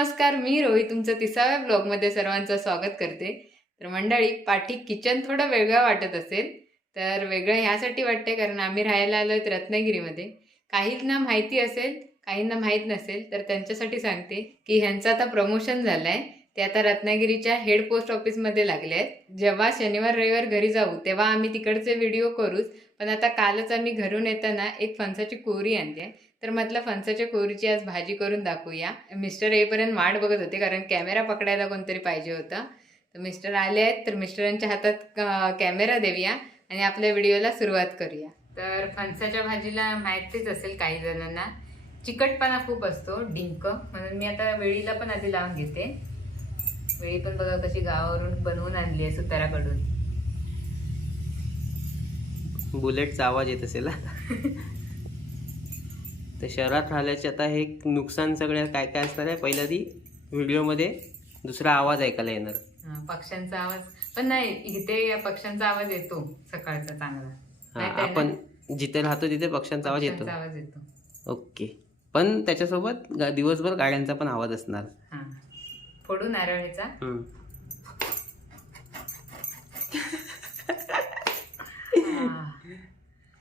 नमस्कार, मी रोही तुमचं 30व्या ब्लॉगमध्ये सर्वांचं स्वागत करते. तर मंडळी, पाठी किचन थोडं वेगळं वाटत असेल, तर वेगळं ह्यासाठी वाटते कारण आम्ही राहायला आलोत रत्नागिरीमध्ये. काहींना माहिती असेल, काहींना माहीत नसेल, तर त्यांच्यासाठी सांगते की ह्यांचं आता प्रमोशन झालं आहे. ते आता रत्नागिरीच्या हेड पोस्ट ऑफिसमध्ये लागले आहेत. जेव्हा शनिवार रविवार घरी जाऊ तेव्हा आम्ही तिकडचे व्हिडिओ करूच, पण आता कालच आम्ही घरून येताना एक फणसाची कोरी आणली आहे. तर म्हटलं फणसाच्या कोरीची आज भाजी करून दाखवूया. मिस्टर येईपर्यंत वाट बघत होते कारण कॅमेरा पकडायला कोणतरी पाहिजे होता. तर मिस्टर आले आहेत, तर मिस्टरांच्या हातात कॅमेरा देऊया आणि आपल्या व्हिडिओला सुरुवात करूया. तर फणसाच्या भाजीला माहितीच असेल काही जणांना, चिकटपणा खूप असतो, डिंक, म्हणून मी आता वेळीला पण आधी लावून घेते. वेळी पण बघा कशी गावावरून बनवून आणली आहे सुताराकडून. बुलेटचा आवाज येत असेल. तर शहरात राहिल्याचे आता हे नुकसान सगळ्या काय काय असणार आहे. पहिल्या ती व्हिडिओमध्ये दुसरा आवाज ऐकायला येणार, पक्ष्यांचा आवाज. पण नाही, इथे पक्ष्यांचा आवाज येतो सकाळचा चांगला. आपण जिथे राहतो तिथे पक्ष्यांचा आवाज येतो. ओके, पण त्याच्यासोबत दिवसभर गाड्यांचा पण आवाज असणार. फोडू नारळीचा.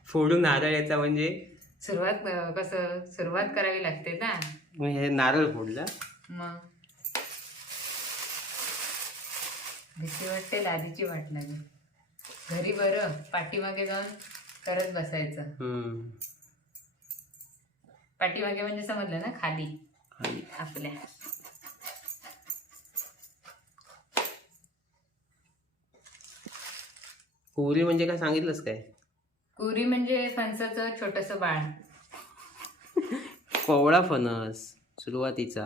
फोडून नारळ याचा म्हणजे सुरुवात करावी लागते ना. हे नारळ फोडला मग भीती वाटते, लादीची वाट लागली. घरी बरं पाठीमागे जाऊन करत बसायचं. पाठीमागे म्हणजे समजलं ना, खाली आपल्या. कोरी म्हणजे काय सांगितलंस काय? कोरी म्हणजे फणसाचं छोटस बाळ. कोवळा फणस सुरुवातीचा.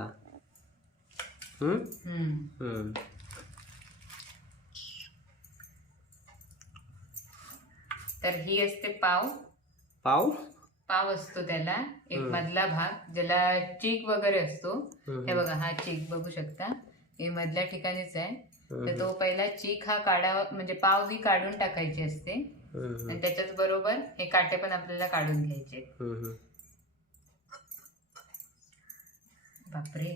तर ही असते पाव. पाव असतो त्याला एक मधला भाग, ज्याला चीक वगैरे असतो. हे बघा, हा चीक बघू शकता, हे मधल्या ठिकाणीच आहे. तर तो पहिला चीक हा काढावा, म्हणजे पाव ही काढून टाकायची असते आणि त्याच्याच बरोबर हे काटे पण आपल्याला काढून घ्यायचे. बापरे.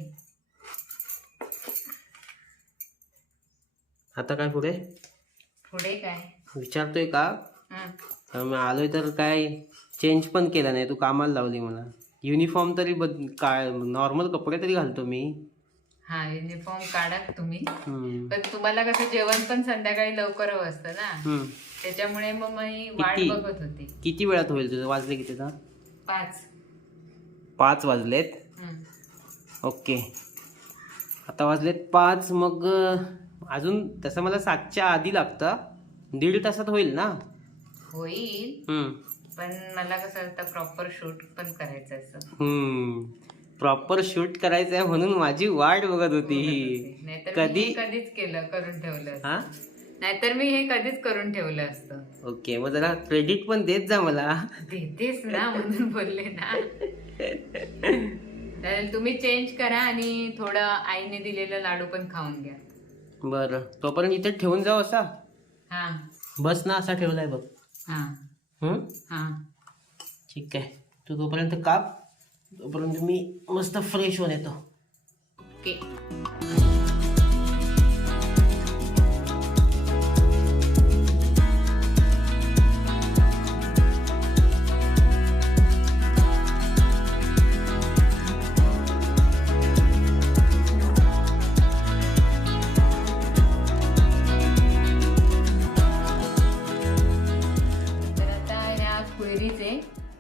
आता काय पुढे काय विचारतोय का? मी आलोय तर काय चेंज पण केला नाही, तू कामाला लावली मला. युनिफॉर्म तरी काय नॉर्मल कपडे तरी घालतो मी. युनिफॉर्म काढा तुम्ही, पण तुम्हाला कसं जेवण पण संध्याकाळी लवकर हवं असतं ना, त्याच्यामुळे मग मी वाट बघत होते. किती वेळात होईल तुझं? वाजले किती? 5 वाजलेत. ओके, आता वाजलेत 5. मग अजून तसं मला 7च्या आधी लागतं. 1.5 तासात होईल ना? होईल, पण मला कसं आता प्रॉपर शूट पण करायचं असं. प्रॉपर शूट करायचं आहे म्हणून माझी वाट बघत होती. कधीच करून ठेवलं, नाहीतर मी हे कधीच करून ठेवलं असतं. ओके, मग जरा क्रेडिट पण देत जा मला. देतेस ना, म्हणून बोलले ना. तर तुम्ही चेंज करा आणि थोडं आईने दिलेलं लाडू पण खाऊन घ्या. बरं, तोपर्यंत इथे ठेवून जाऊ असा. बस ना, असा ठेवलाय बघ. ठीक आहे, तू तोपर्यंत काप, तोपर्यंत मी मस्त फ्रेश होऊन येतो. ओके.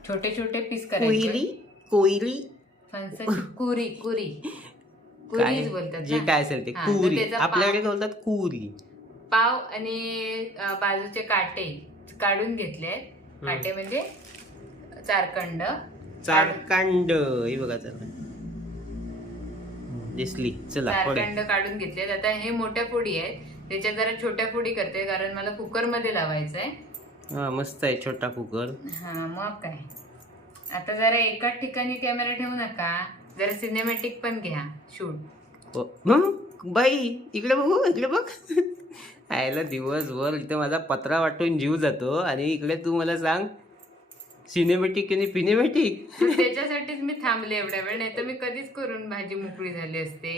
छोटे छोटे पीस करायचे. कोयरी फणसाची कुरीच बोलतात, जे काय असेल ते कुरी. आपल्याकडे बोलतात कुरी. पाव आणि बाजूचे काटे काढून घेतले. काटे म्हणजे चारखंड. हे बघा, दिसली. चला, चारखंड काढून घेतले. आता हे मोठ्या फोडी आहेत, त्याच्यात जरा छोट्या फोडी करते कारण मला कुकर मध्ये लावायचंय. मस्त आहे छोटा कुकर. मग काय, आता जरा एकाच ठिकाणी कॅमेरा ठेवू नका, जरा सिनेमॅटिक पण घ्या शूट. बाई इकडे बघ. आयला दिवसभर इथे माझा पत्रा वाटून जीव जातो आणि इकडे तू मला सांग सिनेमॅटिक आणि पिनेमॅटिक. त्याच्यासाठीच मी थांबले एवढ्या वेळ, नाही तर मी कधीच करून भाजी मोकळी झाली असते.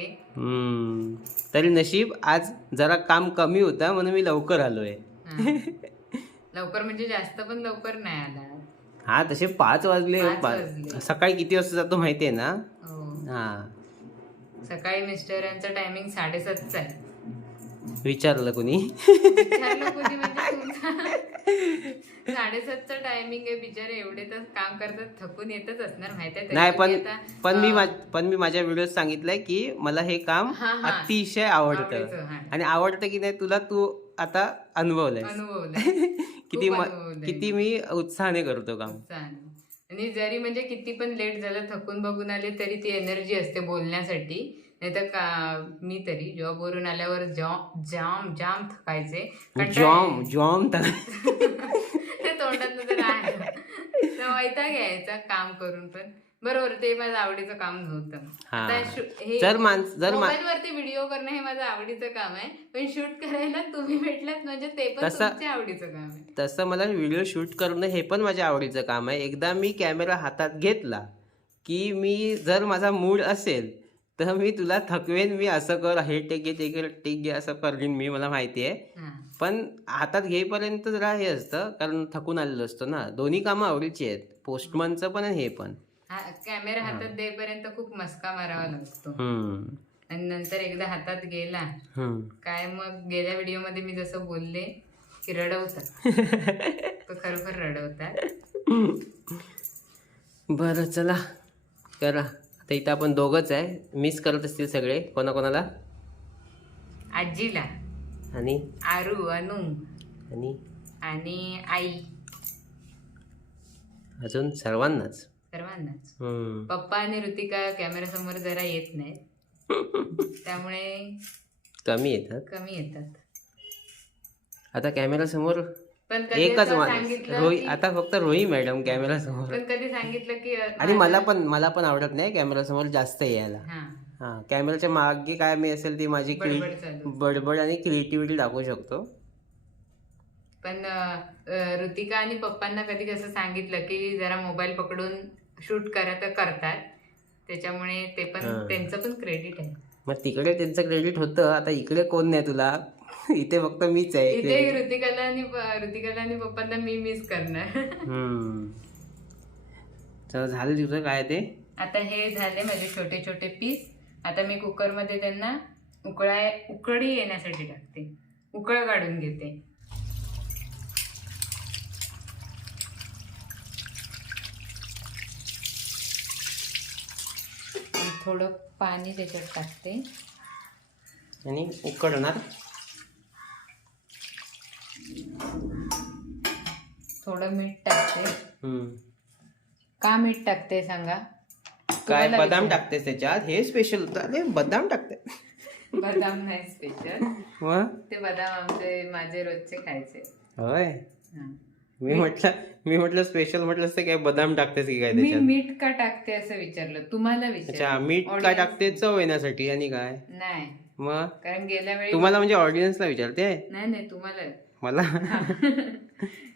तरी नशीब आज जरा काम कमी होता म्हणून मी लवकर आलोय. हा. लवकर म्हणजे जास्त पण लवकर नाही आला. हा तसे 5 वाजले. 5 वाजले. सकाळी किती वाजता जातो माहितीये ना? हो. हा सकाळी मिस्टरांचा टायमिंग 7:30 आहे. विचारलं कोणी? विचारलं कोणी म्हणजे तुमचा 7:30चा टायमिंग आहे. बिचारे एवढे तास काम करतात, थकून येतच असणार माहिती आहे. नाही आता पण मी माझ्या व्हिडिओत सांगितलंय की मला हे काम हा, हा. अतिशय आवडतं. आवडीचं, हा. आणि आवडतं की नाही तुला, तू आता अनुभवलंय खूप अनुभवलंय. किती मी उत्साहाने करतो काम. चालेल. आणि जरी म्हणजे किती पण लेट झालं, थकून बघून आले, तरी ती एनर्जी असते बोलण्यासाठी. नाही तर मी तरी जॉबवरून आल्यावर जाम जाम थकायचे. जॉम ते तोंडात तर आहे. तर वैताग यायचा काम करून. पण बरोबर, ते माझं आवडीचं काम नव्हतं. मोबाईलवरती व्हिडिओ करणं हे माझं आवडीचं काम आहे, पण शूट करायला तुम्ही भेटलात म्हणजे ते पण तुमच्या आवडीचं काम आहे. तसं मला व्हिडिओ शूट करणं हे पण माझ्या आवडीचं काम आहे. एकदा मी कॅमेरा हातात घेतला की मी जर माझा मूड असेल तर मी तुला थकवेन, मी असं कर, हे टेक घे, ते टेक घे, असं करीन मी, मला माहिती आहे. पण हातात घेईपर्यंत जरा हे असतं, कारण थकून आलेलो असतो ना. दोन्ही कामं आवडीची आहेत, पोस्टमनचं पण आणि हे पण. कॅमेरा हातात देईपर्यंत खूप मस्का मारावा लागतो. आणि नंतर एकदा हातात गेला काय, मग गेल्या व्हिडिओ मध्ये मी जसं बोलले की रडवतात, तो खरोखर रडवतात. बरं चला करा. आता इथं आपण दोघंच आहे. मिस करत असतील सगळे कोणाकोणाला? आजीला आणि आरू, अनु आणि आई, अजून सर्वांनाच. पप्पा आणि ऋतिका कॅमेरा समोर जरा येत नाहीत, त्यामुळे कमी येतात. आता कॅमेरा समोर पण एकच माणूस, आता फक्त रोही मॅडम कॅमेरा समोर. पण कधी सांगितलं की आणि मला पण आवडत नाही कॅमेरा समोर जास्त यायला. हा, कॅमेराच्या मागे काय मी असेल ती माझी बडबड आणि क्रिएटिव्हिटी दाखवू शकतो. पण ऋतिका आणि पप्पांना कधी कसं सांगितलं की जरा मोबाईल पकडून शूट करा तर करतात, त्याच्यामुळे ते पण त्यांचं पण क्रेडिट आहे. मग तिकडे त्यांचं क्रेडिट होतं, आता इकडे कोण नाही तुला, इथे फक्त मीच आहे. इथे ऋतिकाला आणि पप्पांना मी मिस करणार. चला झालं तुझं काय ते. आता हे झाले माझे छोटे छोटे पीस. आता मी कुकरमध्ये त्यांना उकळी येण्यासाठी टाकते, उकळ काढून घेते. थोडं पाणी त्याच्यात टाकते आणि उकडणार. थोडं मीठ टाकते. का मीठ टाकते सांगा? काय बदाम टाकतेस त्याच्यात? हे स्पेशल होतं. अरे बदाम टाकते. बदाम नाही स्पेशल, ते बदाम माझे रोजचे खायचे. होय, मी म्हटलं स्पेशल म्हटलं असतं काय, बदाम टाकतेस की काय त्याच्यात? मी मीठ का टाकते असं विचारलं तुम्हाला. अच्छा, मीठ का टाकते? चव येण्यासाठी. आणि काय नाही, मग कारण गेल्या वेळी तुम्हाला म्हणजे ऑडियन्सला विचारते? नाही तुम्हाला. मला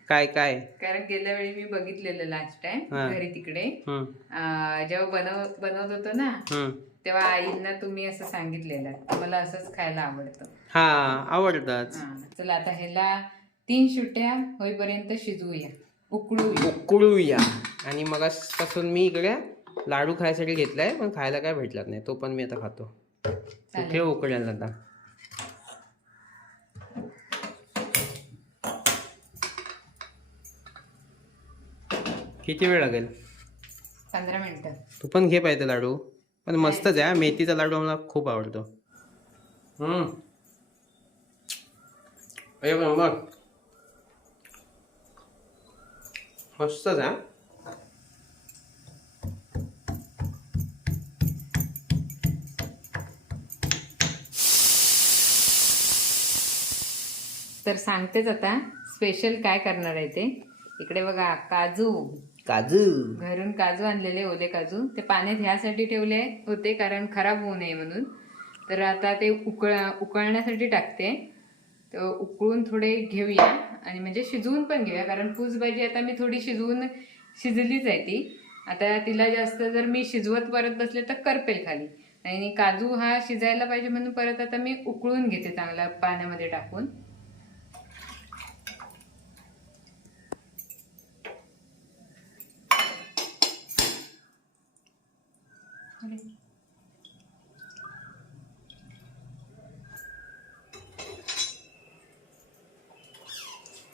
काय कारण गेल्या वेळी मी बघितलेलं लास्ट टाइम घरी तिकडे जेव्हा बनवत होतो ना, तेव्हा आईंना तुम्ही असं सांगितलेलं मला असंच खायला आवडतं. हा, आवडतात. चला आता ह्याला 3 शिट्ट्या होईपर्यंत शिजवूया, उकळूया. आणि मग पासून मी इकडे लाडू खायसाठी घेतलाय, पण खायला काय भेटलाच नाही, तो पण मी आता खातो. ठेव उकळायला. आता किती वेळ लागेल? 15 मिनिटं. तू पण घे पाहिजे लाडू, पण मस्तच आहे. मेथीचा लाडू मला खूप आवडतो. बघ मस्तच आहे. तर सांगतेच आता स्पेशल काय करणार आहे ते. इकडे बघा, काजू घरून काजू आणलेले, ओले काजू. ते पाण्यात ह्यासाठी ठेवले होते कारण खराब होऊ नये म्हणून. तर आता ते उकळण्यासाठी टाकते. तर उकळून थोडे घेऊया आणि म्हणजे शिजवून पण घेऊया, कारण फूस भाजी आता मी थोडी शिजवून शिजलीच आहे ती. आता तिला जास्त जर मी शिजवत परत बसले तर करपेल खाली. आणि काजू हा शिजायला पाहिजे म्हणून परत आता मी उकळून घेते चांगला पाण्यामध्ये टाकून.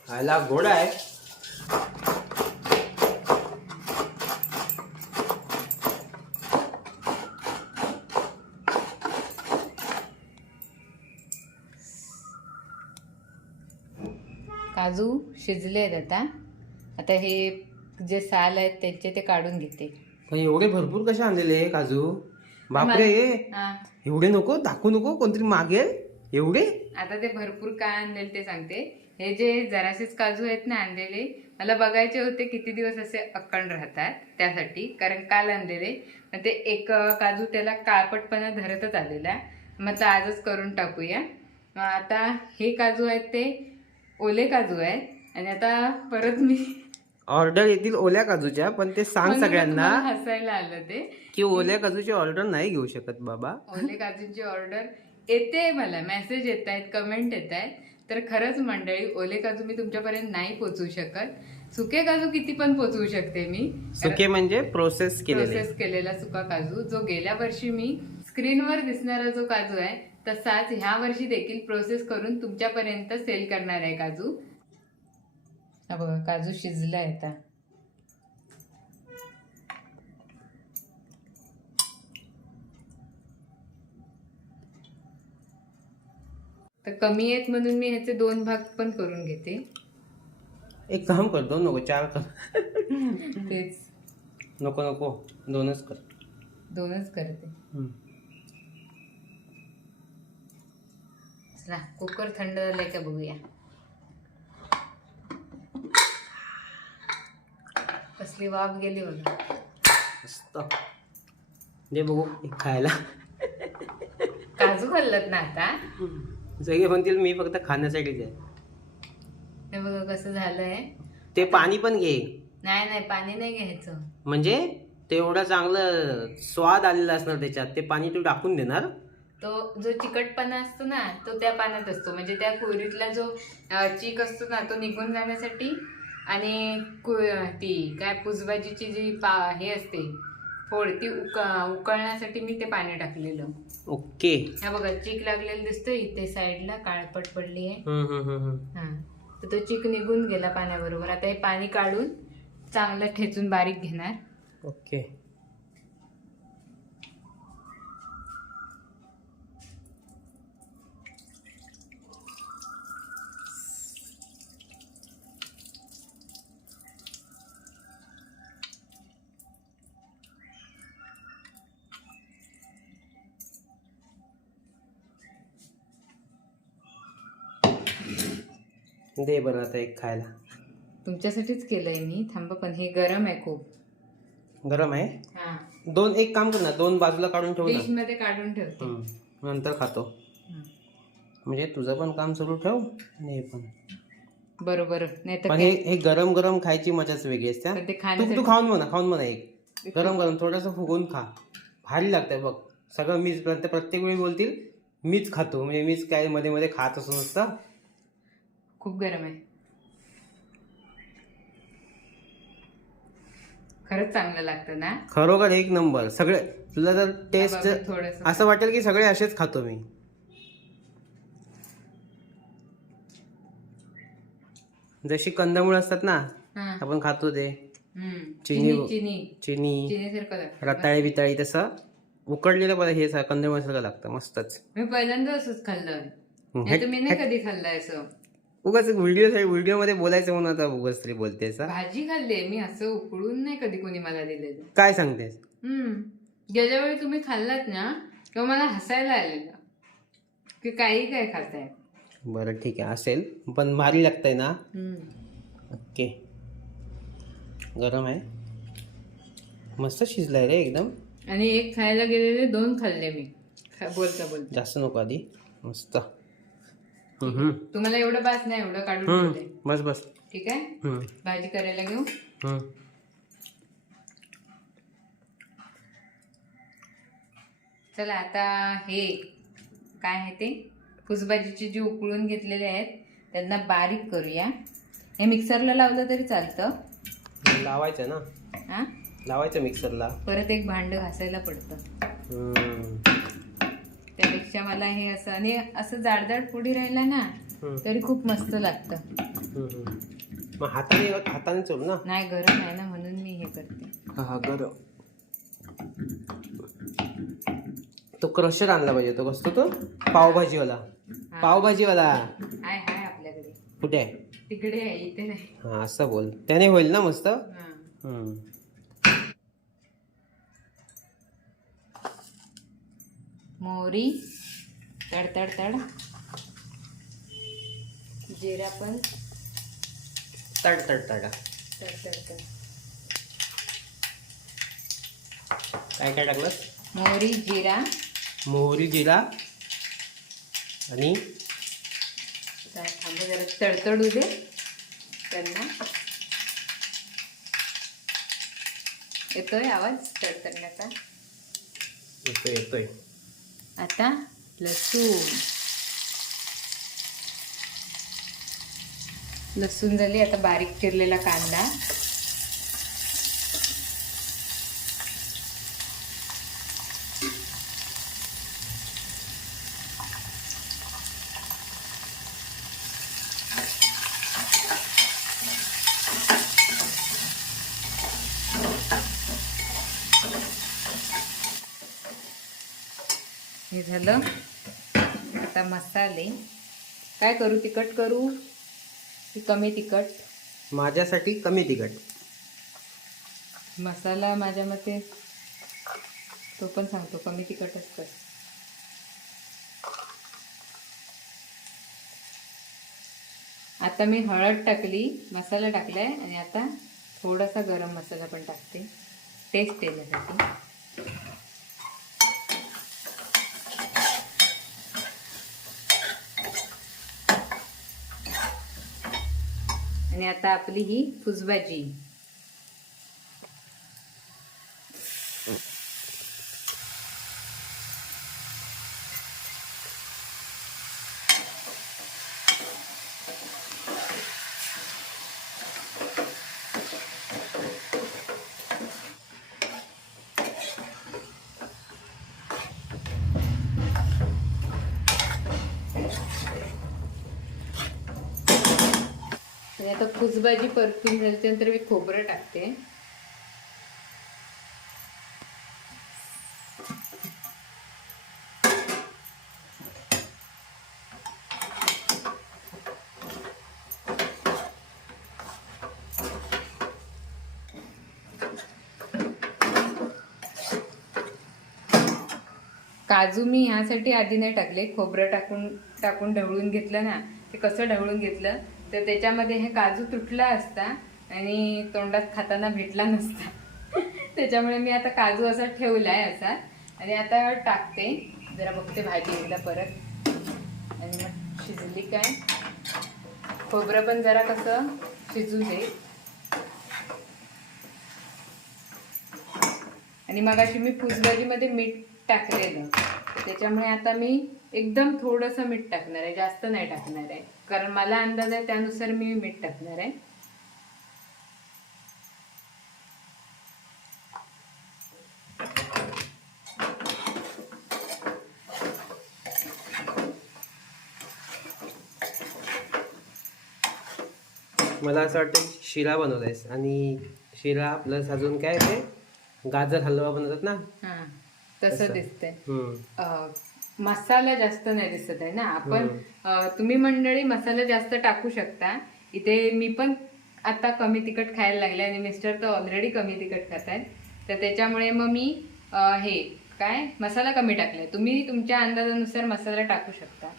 खायला गोड आहे. काजू शिजले आहेत आता. आता हे जे साल आहेत त्याचे ते काढून घेते. पण एवढे भरपूर कसे आणलेले काजू? बापरे, हा, एवढे नको दाखवू नको, कोणतरी मागेल एवढे. आता ते भरपूर काय आणलेले ते सांगते. हे जे जरासेच काजू आहेत ना आणलेले, मला बघायचे होते किती दिवस असे अखंड राहतात त्यासाठी, कारण काल आणलेले. मग ते एक काजू त्याला काळपटपणा धरतच आलेला. मग आजच करून टाकूया. मग आता हे काजू आहेत ते ओले काजू आहेत. आणि आता परत मी ऑर्डर येतील ओल्या काजूच्या, पण ते सांग म्हणून सगळ्यांना मला हसायला आलं ते की ओल्या काजूची ऑर्डर नाही घेऊ शकत बाबा. ओले काजूची ऑर्डर येते, मला मेसेज येत आहेत, कमेंट येत आहेत. तर खरंच मंडळी, ओले काजू मी तुमच्यापर्यंत नाही पोचवू शकत. सुके काजू किती पण पोचवू शकते मी. सुके म्हणजे प्रोसेस केलेला सुका काजू, जो गेल्या वर्षी मी स्क्रीनवर दिसणारा जो काजू आहे तसाच ह्या वर्षी देखील प्रोसेस करून तुमच्यापर्यंत सेल करणार आहे काजू. हा बघा, काजू शिजलाय आता. तर कमी आहेत म्हणून मी ह्याचे 2 भाग पण करून घेते. एक काम कर, 2 नको 4 कर. तेच नको 2च कर. 2च करते. चला, कुकर थंड झालाय का बघूया. कसली वाफ गेली बघा. मस्त. दे बघू एक खायला. काजू खाल्लत ना आता. सगळे म्हणतील मी फक्त खाण्यासाठीच आहे. हे बघा कसं झालंय. ते पाणी पण घे. नाही पाणी नाही घ्यायचं. म्हणजे ते एवढं चांगलं स्वाद आलेला असणार त्याच्यात, ते पाणी तू टाकून देणार. तो जो चिकटपणा असतो ना तो त्या पाण्यात असतो. म्हणजे त्या कोरीतला जो चीक असतो ना तो निघून जाण्यासाठी. आणि ती काय पुसभाजीची जी हे असते फोड, ती उकळण्यासाठी मी ते पाणी टाकलेलं. ओके. हा बघा, चीक लागलेलं दिसतोय इथे साईडला, काळपट पडली आहे. हा, तर तो चीक निघून गेला पाण्याबरोबर. आता हे पाणी काढून चांगलं ठेचून बारीक घेणार. ओके. दे बरं आता एक खायला. तुमच्यासाठीच केलंय मी. थांबा, पण हे गरम आहे खूप. गरम आहे. हा, 2 एक काम कर ना, 2 बाजूला काढून ठेव डिश ना. मध्ये काढून ठेवते. नंतर खातो. म्हणजे तुझं पण काम सुरू ठेव आणि हे पण. बरोबर. नाही तर पण हे गरम गरम खायची मजाच वेगळी असते. पण ते तू खाण्यासाठी खाऊन म्हणा एक गरम थोडंसं फुगवून खा. भारी लागतंय बघ. सगळं मीच प्रत्येक वेळी बोलतील मीच खातो, म्हणजे मीच काय मध्ये मध्ये खात असं नसतं. खूप गरम आहे. खरंच चांगलं लागतं ना. खरोखर एक नंबर. सगळे तुला जर टेस्ट थोडस असं वाटेल की सगळे असेच खातो मी. जशी कंदमुळ असतात ना आपण खातो ते, चिनी रताळी बिताळी, तसं उकडलेलं बरं हे कंदमुळ सगळं लागतं मस्तच. मी पहिल्यांदा असंच खाल्लं. मी नाही कधी खाल्लंय असं. उगाच व्हिडिओ मध्ये बोलायचं म्हणून आता उगाच तरी बोलतेस. भाजी खाल्ली मी, असं उकडून नाही कधी कोणी मला दिलेलं. काय सांगतेस? गेल्या वेळी तुम्ही खाल्लात ना तेव्हा मला हसायला आलेलं की काही काय खाताय. बरं ठीक आहे, असेल पण भारी लागतंय ना. ओके. गरम आहे, मस्त शिजलाय रे एकदम. आणि एक खायला गेलेले 2 खाल्ले मी बोलता बोलता. जास्त नको आधी. मस्त. तुम्हाला एवढं बास नाही, एवढं काढून ठेवलंय. बस ठीक आहे. भाजी करायला घेऊ. चला आता हे काय आहे ते फुसभाजीचे जे उकळून घेतलेले आहेत त्यांना बारीक करूया. हे मिक्सरला लावलं तरी चालतं. लावायचं ना, हां लावायचं मिक्सरला. परत एक भांड घासायला पडतं. त्यापेक्षा मला हे असं आणि असं जाडजाड पुडी राहिला ना तरी खूप मस्त लागतं. मग हाताने चोल ना. नाही गरम आहे ना म्हणून मी हे करते. हा गरम. तो क्रशर आणला पाहिजे. तो कसतो तो पावभाजीवाला. पावभाजीवाला हाय हाय आपल्याकडे. कुठे आहे? तिकडे आहे, इथे नाही. हा असं बोल, त्याने होईल ना मस्त. मोहरी तड तड तड, जिरा पण तड तड तड. तड तड तड. काय काय टाकलं? मोहरी जिरा आणि थांब जरा तडतडू दे त्यांना. येतोय आवाज तडतडण्याचा? येतोय. आता लसूण झाली. आता बारीक चिरलेला कांदा, हे झालं. आता मसाले काय करू? तिखट करू की कमी तिखट? माझ्यासाठी कमी तिखट. मसाला माझ्या मते तो पण सांगतो कमी तिखटच कर. आता मी हळद टाकली, मसाला टाकलाय आणि आता थोडासा गरम मसाला पण टाकते टेस्ट येण्यासाठी. आणि आता आपली ही फुसभाजी. आणि आता फुसभाजी परतून झाल्यानंतर मी खोबरं टाकते. काजू मी ह्यासाठी आधी नाही टाकले. खोबरं टाकून ढवळून घेतलं ना, ते कसं ढवळून घेतलं तर त्याच्यामध्ये हे काजू तुटला असता आणि तोंडात खाताना भेटला नसता. त्याच्यामुळे मी आता काजू असा ठेवलाय असा. आणि आता टाकते, जरा बघते भाजी एकदा परत. आणि मग शिजली काय, खोबरं पण जरा कसं शिजू दे. आणि मगाशी मी फुसभाजीमध्ये मीठ टाकलेलं, त्याच्यामुळे आता मी एकदम थोडंसं मीठ टाकणार आहे, जास्त नाही टाकणार आहे. कारण मला अंदाज आहे त्यानुसार मी मीठ टाकणार आहे. मला असं वाटतं शिरा बनवलायस. आणि शिरा प्लस अजून काय ते गाजर हलवा बनवतात ना, हां तसं दिसतंय. मसाला जास्त नाही दिसत आहे ना. आपण तुम्ही मंडळी मसाला जास्त टाकू शकता. इथे मी पण आता कमी तिखट खायला लागले आणि मिस्टर तर ऑलरेडी कमी तिखट खात आहेत, तर त्याच्यामुळे मग मी हे काय मसाला कमी टाकलाय. तुम्ही तुमच्या अंदाजानुसार मसाला टाकू शकता.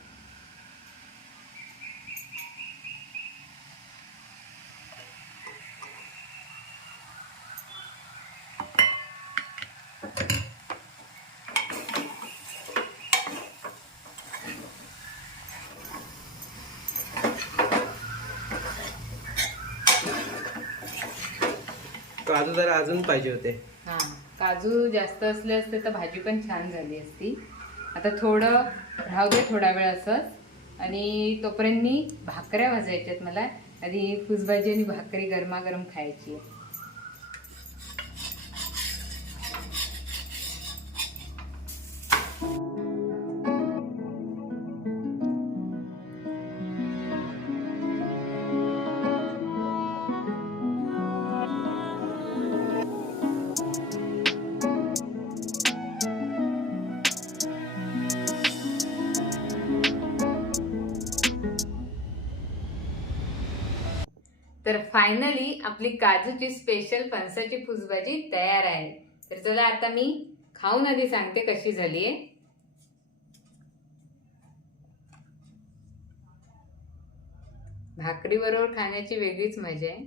काजू जरा अजून पाहिजे होते. हां काजू जास्त असले असते तर भाजी पण छान झाली असती. आता थोडं राहू दे थोडा वेळ असंच. आणि तोपर्यंत मी भाकऱ्या भाजायच्यात मला. आधी फुसभाजी आणि भाकरी गरमागरम खायची आहे. तर फायनली आपली काजूची स्पेशल फणसाची फुसभाजी तयार आहे. तर चला आता मी खाऊन आधी सांगते कशी झाली आहे. भाकरी बरोबर खाण्याची वेगळीच मजा आहे.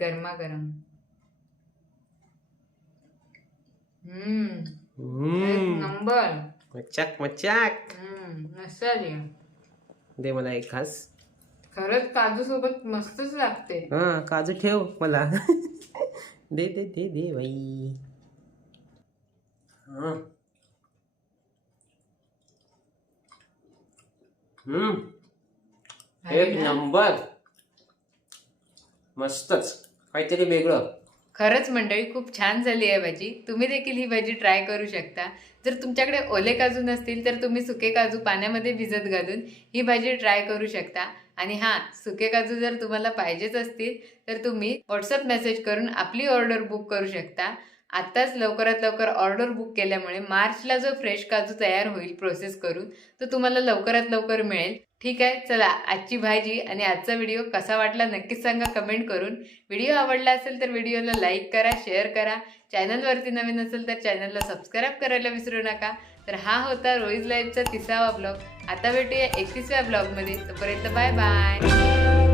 गरमागरम. एक नंबर. मच्छाक मच्छाक. मस्त आली. दे मला एक खास. खरंच काजू सोबत मस्तच लागते. हा काजू ठेव मला. दे दे दे दे बाई. हा. एक नंबर. मस्तच काहीतरी वेगळं. खरंच मंडळी खूप छान झाली आहे भाजी. तुम्ही देखील ही भाजी ट्राय करू शकता. जर तुमच्याकडे ओले काजू नसतील तर तुम्ही सुके काजू पाण्यामध्ये भिजत घालून ही भाजी ट्राय करू शकता. आणि हां, सुके काजू जर तुम्हाला पाहिजेच असतील तर तुम्ही व्हॉट्सअप मेसेज करून आपली ऑर्डर बुक करू शकता. आत्ताच लवकरात लवकर ऑर्डर बुक केल्यामुळे मार्चला जो फ्रेश काजू तयार होईल प्रोसेस करून तो तुम्हाला लवकरात लवकर मिळेल. ठीक आहे, चला आजची भाजी आणि आजचा व्हिडिओ कसा वाटला नक्कीच सांगा कमेंट करून. व्हिडिओ आवडला असेल तर व्हिडिओला लाईक करा, शेअर करा. चॅनलवरती नवीन असेल तर चॅनलला सबस्क्राईब करायला विसरू नका. तर हा होता रोईज लाईफचा 30वा ब्लॉग. आता भेटूया 31व्या ब्लॉगमध्ये. तोपर्यंत बाय बाय.